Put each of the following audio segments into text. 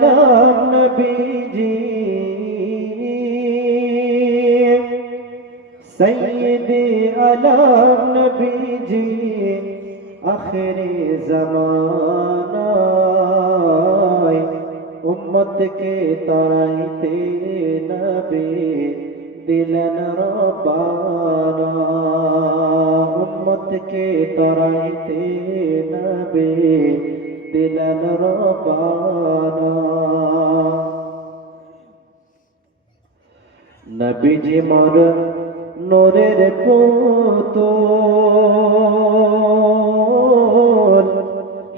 আলম নবীজি সৈয়দে আলম নবীজি আখিরে জামানায় উম্মতকে তারাইতে নবী দিলেন রব্বানা উম্মতকে তারাইতে নবী দিলেন রব্বানা নবীজি মোর নূরের পুতুল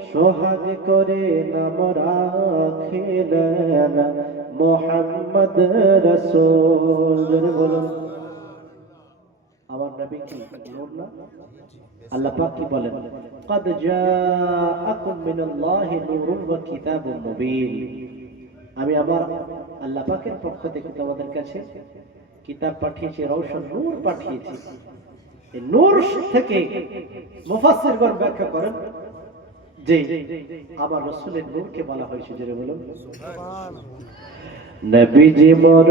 সোহাগ করে নাম রাখিলেন মুহাম্মদ রাসূল বলুন আমার নবী কি নূর না আল্লাহ পাক কি বলেন قد جاءكم من الله نور وكتاب مبين আমি আমার আল্লাহ পাকের পক্ষ থেকে তোমাদের কাছে কিতাব পাঠিয়েছি রওশন নূর পাঠিয়েছি এই নূর থেকে মুফাসসিরগণ ব্যাখ্যা করেন যে আমার রাসূলের নূরকে বলা হয়েছে যে বলুন সুবহানাল্লাহ নবীজি মোর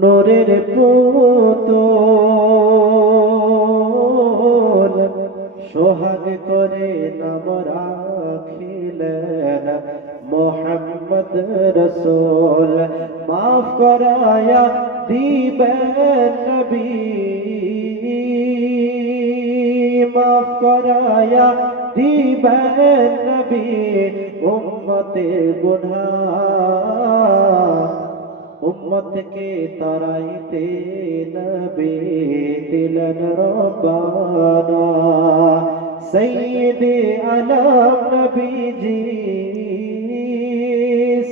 নূরের পুতুল সোহাগ করে নাম রাখিলেন মুহাম্মদ রাসূল মাফ করায়া দিবেন নবী মাফ করায়া দিবেন নবী উম্মতের গুনাহ উম্মতকে তারাইতে নবী দিলেন রব্বানা সৈয়দে আলম নবীজি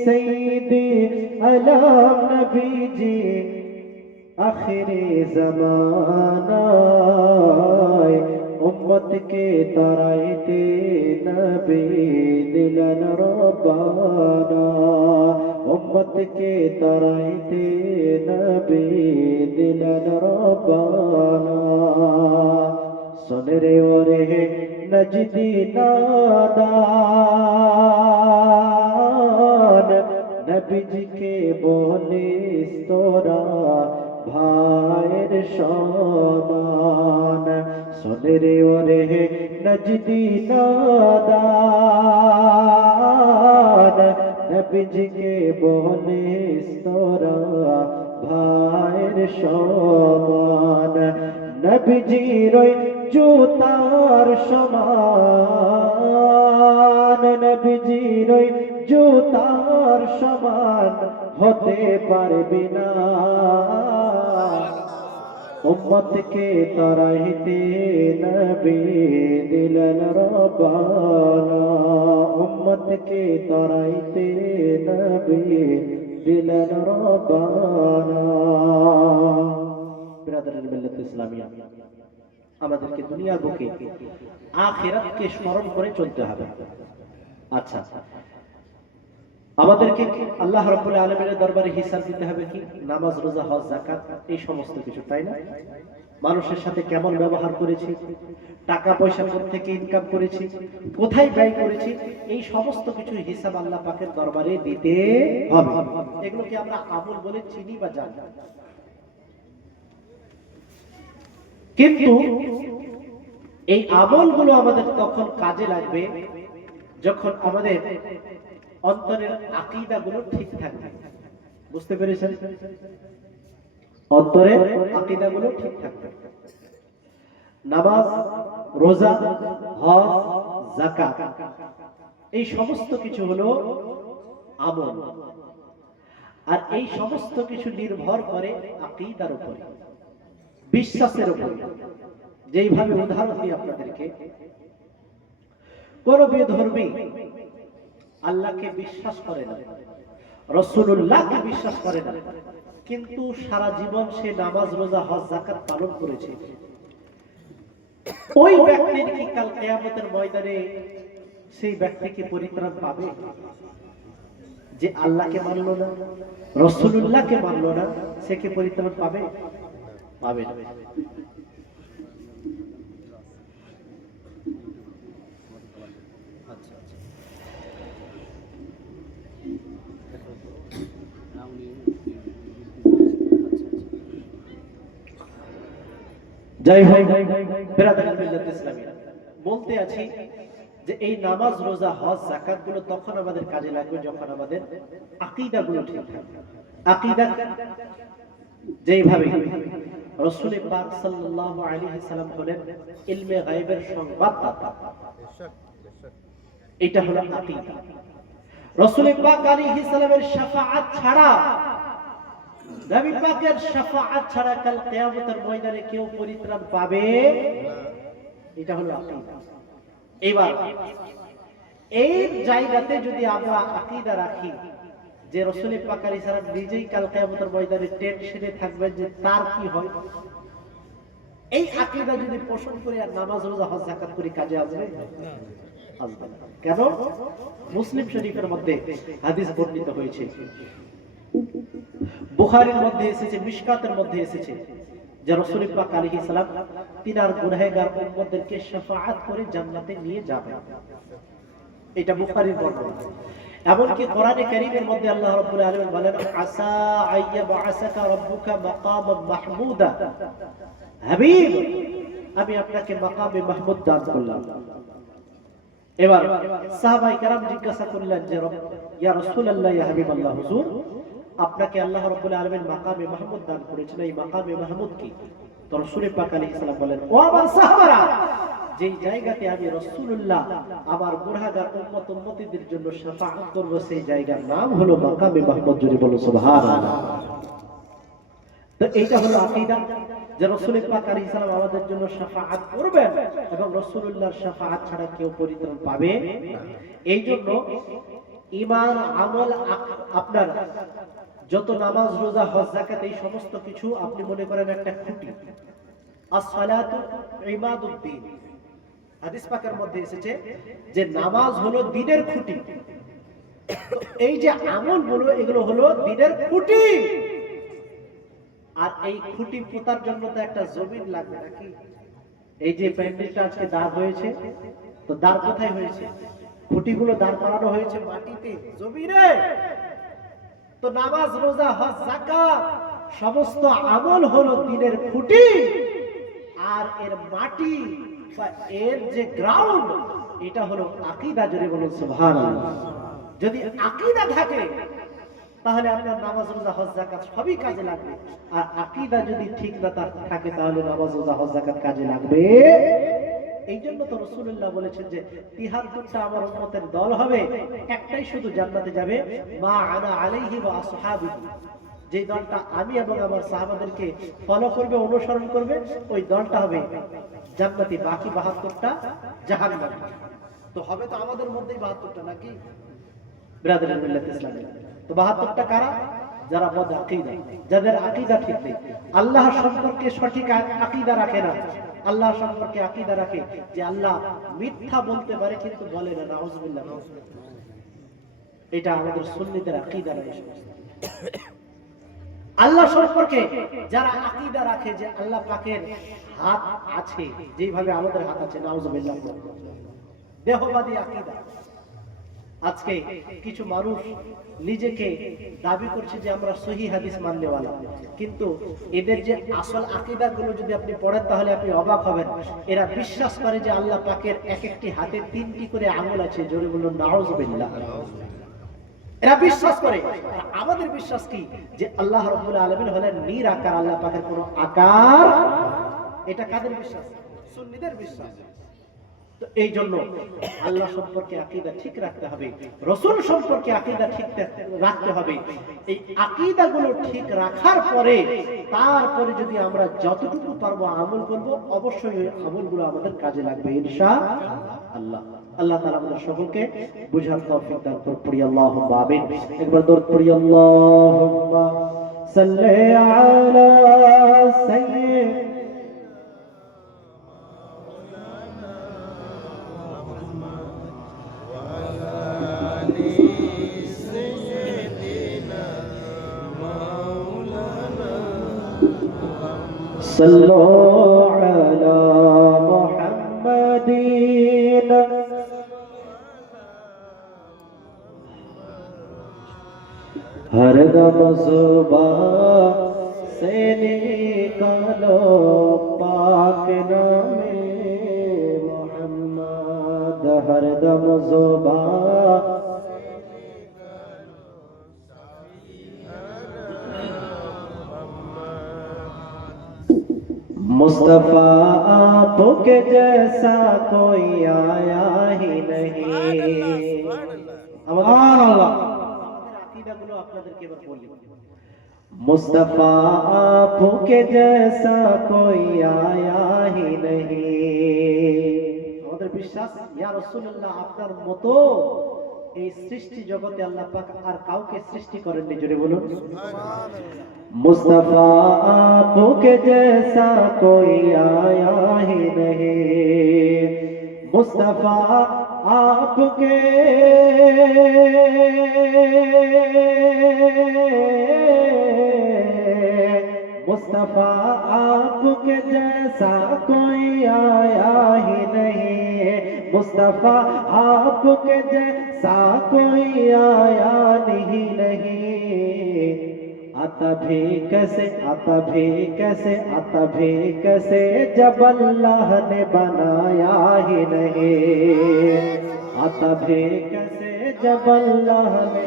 সৈয়দে আলম নবীজি আখিরে জামানায় উম্মতকে তারাইতে নবী দিলেন রব্বানা উম্মতকে তারাইতে নবী দিলেন রব্বানা সুনরে ওরে নজদি নাদান নবীজিকে বলিস তোরা ভাইয়ের সমান সুনরে ওরে নজদি নাদান নবীজিকে বলিস তোরা ভাইয়ের সমান নবীজির জুতার সমান নবীজির জুতার সমান হতে পারবি না উম্মতকে তারাইতে নবী দিলেন রব্বানা উম্মতকে তারাইতে নবী দিলেন রব্বানা ব্রাদারের মিল্লাত ইসলামিয়া আমাদেরকে দুনিয়ার বুকে আখিরাতকে স্মরণ করে চলতে হবে আচ্ছা আমাদেরকে আল্লাহ রাব্বুল আলামিনের দরবারে হিসাব দিতে হবে কি নামাজ রোজা হজ যাকাত এই সমস্ত কিছু তাই না মানুষের সাথে কেমন ব্যবহার করেছি টাকা পয়সা থেকে ইনকাম করেছি কোথায় ব্যয় করেছি এই সমস্ত কিছু হিসাব আল্লাহ পাকের দরবারে দিতে হবে এগুলো কি আমরা আমল বলে চিনি বা জানি কিন্তু এই আমলগুলো আমাদের তখন কাজে লাগবে যখন আমাদের অন্তরের আকীদাগুলো ঠিক থাকবে বুঝতে পেরেছেন অন্তরের আকীদাগুলো ঠিক থাকবে নামাজ রোজা হজ যাকাত এই সমস্ত কিছু হলো আমল আর এই সমস্ত কিছু নির্ভর করে আকীদার উপরে বিশ্বাসের উপরে যেইভাবে উদাহরণ দিই আপনাদেরকে কোন বিধর্মী আল্লাহকে বিশ্বাস করে না রাসূলুল্লাহকে বিশ্বাস করে না কিন্তু সারা জীবন সে নামাজ রোজা হজ যাকাত পালন করেছে ওই ব্যক্তির কি কাল কিয়ামতের ময়দানে সেই ব্যক্তি কি পরিত্রাণ পাবে যে আল্লাহকে মানলো না রাসূলুল্লাহকে মানলো না সে কি পরিত্রাণ পাবে পাবে না যাই হোক বিরাদরান মিল্লাত ইসলামিয়া, বলতে আছি যে এই নামাজ রোজা হজ যাকাত গুলো তখন আমাদের কাজে লাগবে যখন আমাদের আকীদা গুলো ঠিক থাকবে। আকীদা যেইভাবে রাসূল পাক সাল্লাল্লাহু আলাইহি সাল্লাম হলেন ইলমে গায়বের সংবাদদাতা, এটা হলো আকীদা। রাসূল পাক আলাইহিস সালামের শাফাআত ছাড়া, নবী পাকের শাফাআত ছাড়া কাল কিয়ামতের ময়দানে কেউ পরিত্রাণ পাবে না, এটা হলো আকীদা। এবার এই জায়গাতে যদি আমরা আকীদা রাখি যে রাসূল পাক আলাইহিস সালাম নিজেই কাল কিয়ামতের ময়দানে টেনশনে থাকবেন যে তার কি হয়, এই আকীদা যদি পোষণ করে আর নামাজ রোজা হজ যাকাত করি, কাজে আসবে না? আসবে না। কেন? মুসলিম শরীফের মধ্যে হাদিস বর্ণিত হয়েছে, বুখারীর মধ্যে এসেছে, মিশকাতের মধ্যে এসেছে যে রাসূল পাক আলাইহিস সালাম তিনার গুনাহগার উম্মতদেরকে শাফাআত করে জান্নাতে নিয়ে যাবেন। এটা বুখারীর বর্ণনা। এমনকি কোরআনে কারীমের মধ্যে আল্লাহ রাব্বুল আলামিন বলেন, আসা আইয়াবআসাকা রাব্বুকা মাকামান মাহমুদা, হাবিব আমি আপনাকে মাকামে মাহমুদ দান করলাম। এবার সাহাবায়ে কেরাম জিজ্ঞাসা করলেন যে ইয়া রাসূলুল্লাহ, ইয়া হাবিবাল্লাহ, হুজুর আপনাকে আল্লাহ রাব্বুল আলামিন মাকামে মাহমুদ দান করেছেন, এই মাকামে মাহমুদ কি? তো রাসূল পাক আলাইহিস সালাম বলেন, ও আমার সাহাবারা, যেই জায়গাতে আমি রাসূলুল্লাহ আমার গুনাহগার উম্মত উম্মতীদের জন্য শাফাআত করব, সেই জায়গার নাম হলো মাকামে মাহমুদ। জোরে বলো সুবহানাল্লাহ। তো এইটা হলো আকীদা যে রাসূল পাক আলাইহিস সালাম আমাদের জন্য শাফাআত করবেন এবং রাসূলুল্লাহর শাফাআত ছাড়া কেউ পরিত্রাণ পাবে না। এই জন্য ঈমান, আমল, আপনার যত নামাজ রোজা হজ যাকাত এই সমস্ত কিছু আপনি মনে করেন একটা খুঁটি। as-salatu ইমাদুদ্দিন, হাদিস পাকের মধ্যে এসেছে যে নামাজ হলো দ্বীনের খুঁটি। এই যে আমল গুলো, এগুলো হলো দ্বীনের খুঁটি। আর এই খুঁটি পোতার জন্য তো একটা জমিন লাগবে নাকি? এই যে প্যান্ডেলটা আজকে দাঁড় হয়েছে, তো দাঁড় কোথায় হয়েছে? খুঁটিগুলো দাঁড় করানো হয়েছে মাটিতে, জমিনে। তো নামাজ রোজা হজ যাকাত সমস্ত আমল হলো দ্বীনের খুঁটি, আর এর মাটি বা এর যে গ্রাউন্ড, এটা হলো আকীদা। জোরে বলুন সুবহানাল্লাহ। যদি আকীদা থাকে তাহলে আপনার নামাজ রোজা হজ যাকাত সবই কাজে লাগবে, আর আকীদা যদি ঠিক না থাকে তাহলে নামাজ রোজা হজ যাকাত কাজে লাগবে। এই জন্য তো রাসূলুল্লাহ বলেছেন যে ৭৩টা আমার উম্মতের দল হবে, একটাই শুধু জান্নাতে যাবে, মা আনা আলাইহি ওয়া আসহাবি, যে দলটা আমি এবং আমার সাহাবাদেরকে ফলো করবে, অনুসরণ করবে, ওই দলটা হবে জান্নাতি, বাকি ৭২টা জাহান্নামী। তো হবে তো আমাদের মধ্যেই ৭২টা নাকি ব্রাদারান মিল্লাত ইসলামিয়া? তো ৭২টা কারা? যারা বদ আকীদা, যাদের আকীদা ঠিক নেই, আল্লাহ সম্পর্কে সঠিক আকীদা রাখে না, আল্লাহ সম্পর্কে আকীদা রাখে যে আল্লাহ মিথ্যা বলতে পারে কিন্তু বলে না, নাউযুবিল্লাহ। এটা আমাদের সুন্নিদের আকীদা নয়। আল্লাহ সম্পর্কে যারা আকীদা রাখে যে আল্লাহ পাকের হাত আছে, যেভাবে আমাদের হাত আছে, নাউযুবিল্লাহ, দেহবাদী আকীদা। আজকে কিছু মানুষ নিজেকে দাবি করছে যে আমরা সহিহ হাদিস মাননেওয়ালা, কিন্তু এদের যে আসল আকীদাগুলো যদি আপনি পড়েন তাহলে আপনি অবাক হবেন। এরা বিশ্বাস করে যে আল্লাহ পাকের এক একটি হাতে ৩টি করে আঙুল আছে। জোরে বলুন নাউযুবিল্লাহ। এরা বিশ্বাস করে। আমাদের বিশ্বাস কি? যে আল্লাহ রাব্বুল আলামিন হলেন নিরাকার, আল্লাহ পাকের কোনো আকার। এটা কাদের বিশ্বাস? সুন্নিদের বিশ্বাস। তো এই জন্য আল্লাহ সম্পর্কে আকীদা ঠিক রাখতে হবে, রাসূল সম্পর্কে আকীদা ঠিক রাখতে হবে। এই আকীদাগুলো ঠিক রাখার পরে তারপরে যদি আমরা যতটুকু পারবো আমল করব, অবশ্যই ওই আমলগুলো আমাদের কাজে লাগবে ইনশাআল্লাহ। আল্লাহ তাআলা আমাদের সকলকে বুঝার তৌফিক দান করুন। পড়ি আল্লাহুম্মা আমিন। একবার দরুদ পড়ি, আল্লাহুম্মা সাল্লি আলা সাইয়্যিদ صلوا على محمد हर दम सुबह से निकालो पाक नामे मोहम्मद हरदम ज़ुबान मुस्तफा आपके जैसा कोई आया ही नहीं। मुस्तफा आपके जैसा कोई आया ही नहीं। আমাদের বিশ্বাস ইয়া রাসূলুল্লাহ আপনার মতো এই সৃষ্টি জগতে আল্লাহ পাক আর কাউকে সৃষ্টি করেননি, জোরে বলুন সুবহানাল্লাহ। मुस्तफा आपके जैसा कोई आया ही नहीं। मुस्तफा आपके मुस्तफा आपके जैसा कोई आया ही नहीं। मुस्तफा आपके जैसा कोई आया नहीं। आता भी कैसे जब अल्लाह ने बनाया ही नहीं। आता भी कैसे जब अल्लाह ने।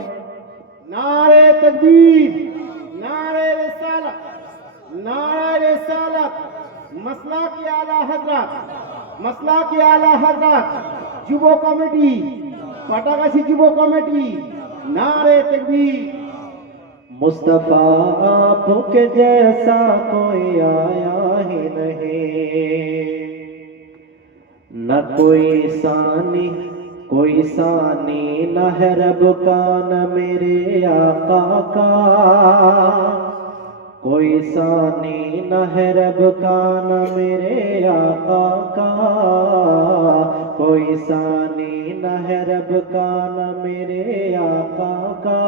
नारे तकबीर, नारे रिसालत, नारे रिसालत, मसला की आला हजरत যুব কমিটি, পাটাগাছি যুব কমিটি, नारे तकबीर। मुस्तफा आपके जैसा कोई आया ही नहीं। न कोई सानी न है रब का न मेरे आका का। कोई सानी न है रब का न मेरे आका का। कोई सानी न है रब का न मेरे आका का।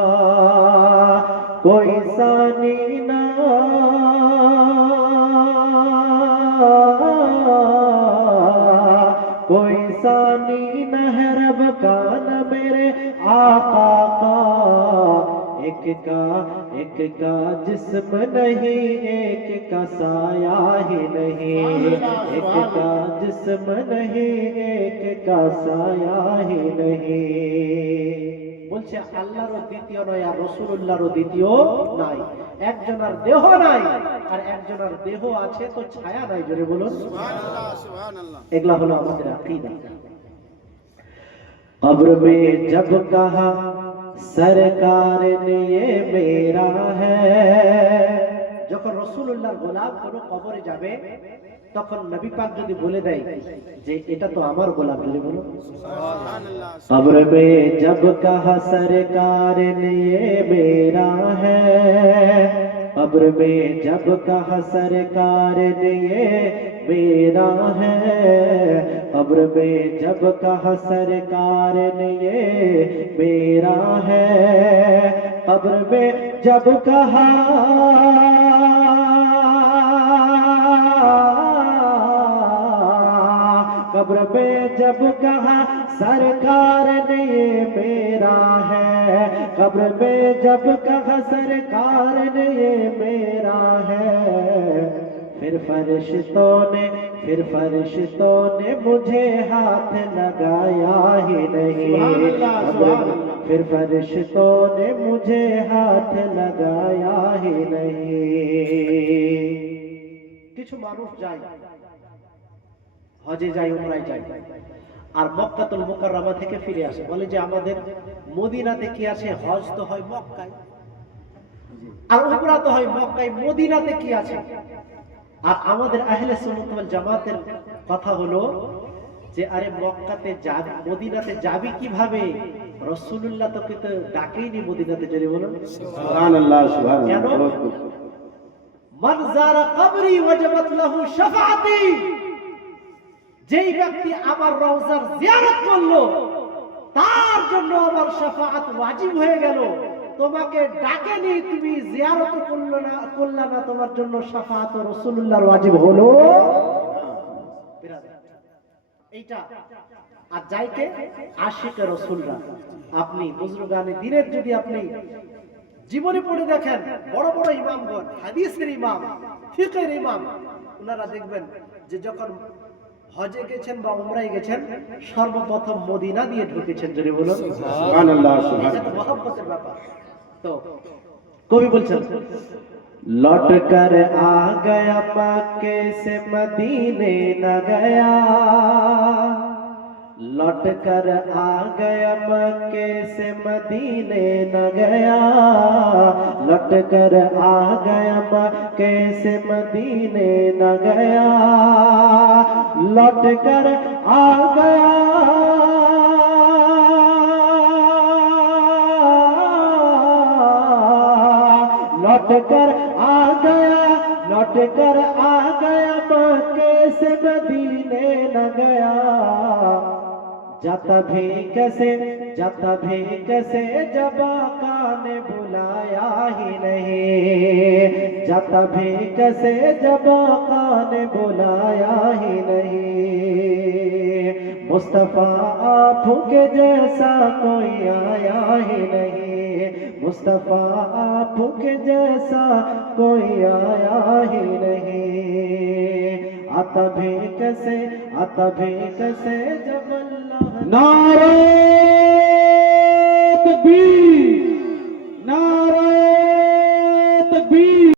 कोई सानी ना कोई सानी न है रब का न मेरे आका का। एक का जिस्म नहीं, एक का साया ही नहीं। एक का जिस्म नहीं, एक का साया ही नहीं। বলছে আল্লাহরও দ্বিতীয় নয় আর রাসূলুল্লাহরও দ্বিতীয় নাই। একজনের দেহ নাই আর একজনের দেহ আছে তো ছায়া নাই, জোরে বলুন সুবহানাল্লাহ সুবহানাল্লাহ। এগুলা হলো আমাদের আকীদা। কবর মে জব কহা সরকার নে ये मेरा है। যখন রাসূলুল্লাহর গোলাম কোন কবরে যাবে তখন নবী পাক যদি বলে দেয় যে এটা তো আমার গোলাম, জোরে বলুন সুবহানাল্লাহ। কবর মে জব কহা সরকার নে ये मेरा है। कब्र में जब कहा सरकार ने ये मेरा है। कब्र में जब कहा सरकार ने ये मेरा है। कब्र में जब कहा कब्र में जब कहा सरकार ने ये मेरा है। कब्र में जब कहा सरकार ने ये मेरा है। फिर फरिश्तों ने मुझे हाथ लगाया ही नहीं। फिर फरिश्तों ने मुझे हाथ लगाया ही नहीं। কিছু মানুষ যায় হজে যায়, উমরায় যায় আর মক্কাতুল মুকাররমা থেকে ফিরে আসে, বলে যে আমাদের মদিনাতে কি আছে? হজ তো হয় মক্কায় আর উমরা তো হয় মক্কায়, মদিনাতে কি আছে? আর আমাদের আহলে সুন্নাত ওয়াল জামাতের কথা হলো যে আরে মক্কাতে যাবি, মদিনাতে যাবি কিভাবে? রাসূলুল্লাহ তোকে তো ডাকেইনি মদিনাতে, জোরে বলুন সুবহানাল্লাহ সুবহানাল্লাহ। মান যারা কবরি ওয়াজাবাত লাহু শাফাআতি। যেই ব্যক্তি আমার রওজার জিয়ারত করলো তার জন্য আমার শাফাআত ওয়াজিব হয়ে গেল। তোমাকে ডাকেনি, তুমি জিয়ারত করলা না, তোমার জন্য শাফাআত রাসূলুল্লাহর ওয়াজিব হলো। এইটা আর যাইকে আশিক রাসূলরা, আপনি বুজুর্গানে দিনের যদি আপনি জীবনে পড়ে দেখেন বড় বড় ইমামগণ, হাদিসের ইমাম, ফিকহের ইমাম, ওনারা দেখবেন যে যখন হজে গেছেন বা উমরায় গেছেন সর্বপ্রথম মদিনা দিয়ে ঢুকেছেন। যদি বলুন সুবহানাল্লাহ, এটা তো সুবহানাল্লাহ। মহব্বতের ব্যাপার। তো কবি বলছেন, लौट कर आ गया मक्के से मदीने न गया, लौट कर आ गया मक्के से मदीने न गया, लौट कर आ गया मक्के से मदीने न गया, लौट कर आ गया लौट कर आ गया, लौट कर आ गया मक्के से मदीने न गया, जाता भी कैसे जब आका ने बुलाया ही नहीं, जाता भी कैसे जब आका ने बुलाया ही नहीं, मुस्तफा आप के जैसा कोई आया ही नहीं, मुस्तफा आप के जैसा कोई आया ही नहीं, आता भी कैसे जब अल्लाह नारे